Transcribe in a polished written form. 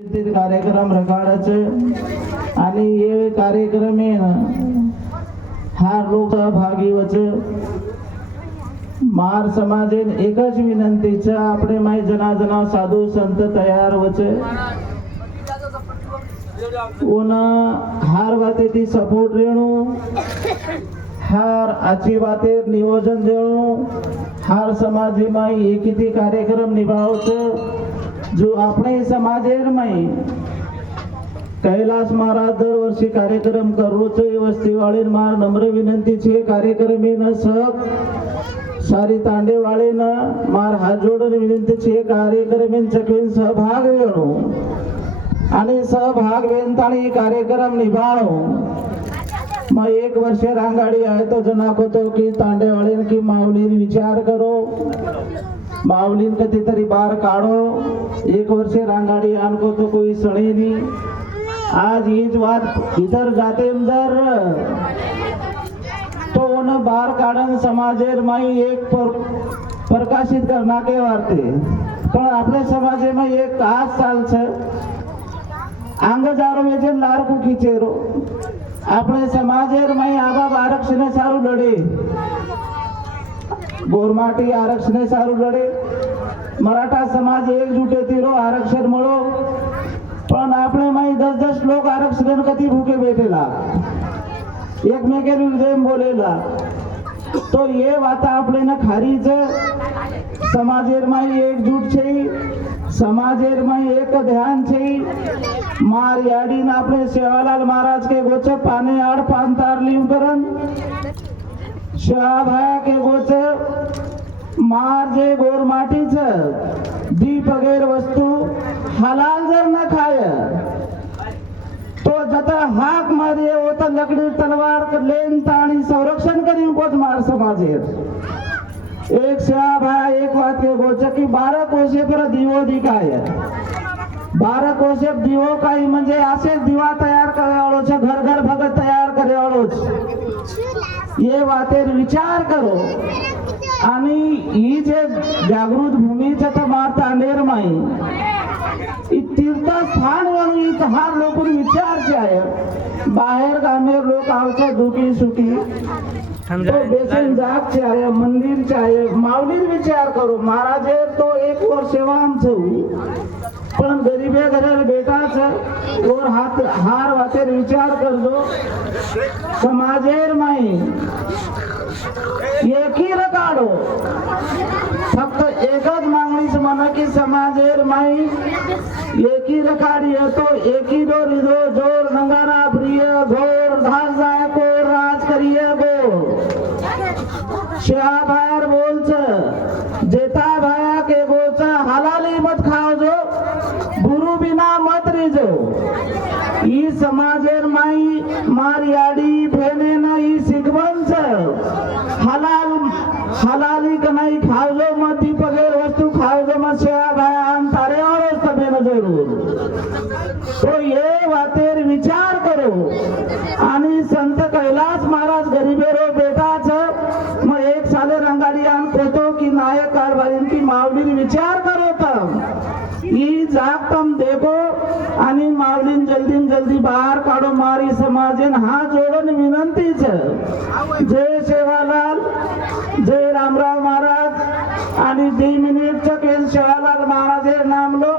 कार्यक्रम रखाडाचे आणि ये कार्यक्रम हार लोक सहभागी वच मार समाजेन एकच विनंतीचा आपले माय जना साधू संत तयार वच उन हार वाते ती सपोर्ट रेणू हार आची वाते नियोजन देणू हार समाजी माई एकिती कार्यक्रम निभावच जो अपने समाजेर में कैलाश महाराज दर वर्षी कार्यक्रम करोच वस्तीवाळे मार नम्र विनंती छे कार्यक्रम न सब सारी तांडे वाले न मार हात जोडून विनंती छे कार्यक्रम चकवीन सहभाग घेणो आणि सहभाग घेताना कार्यक्रम निभावो मैं एक वर्ष रांगाड़ी आए तो जना को तो कि तांडे वाले की माऊली विचार करो माऊलीन कधी तरी बार काढो एक वर्ष रांगाड़ी आन को तो कोई सणी नहीं आज हीच बात इधर जाते अंदर तो उन बार काढन समाजेर माई एक प्रकाशित करना के वार्ते पण आपले समाजे में एक आज साल छे आंग जारो वेजन लारकू खीचेरो अपने समाजेर में आबा आरक्षण सारू लड़े गोरमाटी आरक्षण सारू लड़े मराठा समाज एकजुटे तीरो आरक्षण मळो पण आपणे माई 10-10 लोक आरक्षण कधी भूखे बैठेला एकमेके हृदय बोलेला तो ये वाता आपले न खारीच समाजेर माई एकजुट छे समाजेर माई एक ध्यान छे मार याडी न अपने सेवालाल महाराज के गोच पाने आड़ पान तार लीव करन शाह के गोच मार जे गोर माटीच दीप वगैरे वस्तू हलाल जर न खाय तो जता हाक मारे होता लकड़ी तलवार लेन ताणी संरक्षण करी कोच मार समाजेर एक शाह भाई एक बात के गोच की 12 कोशे पर दिवो दिखाय 12 कोशे दिवो काही म्हणजे असे दिवा तयार करावाळो छे घर घर भगत तयार करावाळो छे ये वातेर विचार करो आणि ही जे जागृत भूमीचे तर मारता अंधेर माई तीर्थ स्थान म्हणून इथं लोक विचारचे आहे बाहेर गामेर लोक आवचे दुखी सुखी तो बेसन जागचे आहे मंदिरचे आहे माऊलीर विचार करो महाराजेर तो एक वर्ष सेवाम छऊ पण गरीबे घरेर बेटाच और हार वातेर विचार करजो समाजेर माई एकी रकाडो फक्त एकच मागणीच म्हणा की समाजेर माई एकी रकाडी येतो एकी दो रिदो जोर नंगारा प्रिय घोर धास जाय को राज करिए गो शाह बाहेर बोलच जेता भाया के गोच हलाली मत खाओ जो गुरु बिना मत रिजो ई समाजेर माई मार याडी फेने न ई सिगवंच हलाली कनाई खावजो मत दीप वगैरह वस्तु खावजो मत सेवा भाया आन तारे और तबे न जरूर तो ये वातेर विचार करो आणि संत कैलाश महाराज गरीबेरो बेटाच मग एक साले रंगाडी आन कोतो की नायक कारभारीन की माऊली विचार करो तम ई जाग तम देखो आणि माऊलीन जल्दी बाहर काढो मारी समाजेन हात जोडून विनंती छे जय सेवालाल जय रामराव महाराज आणि 2 मिनिट सेवालाल महाराज नाम लो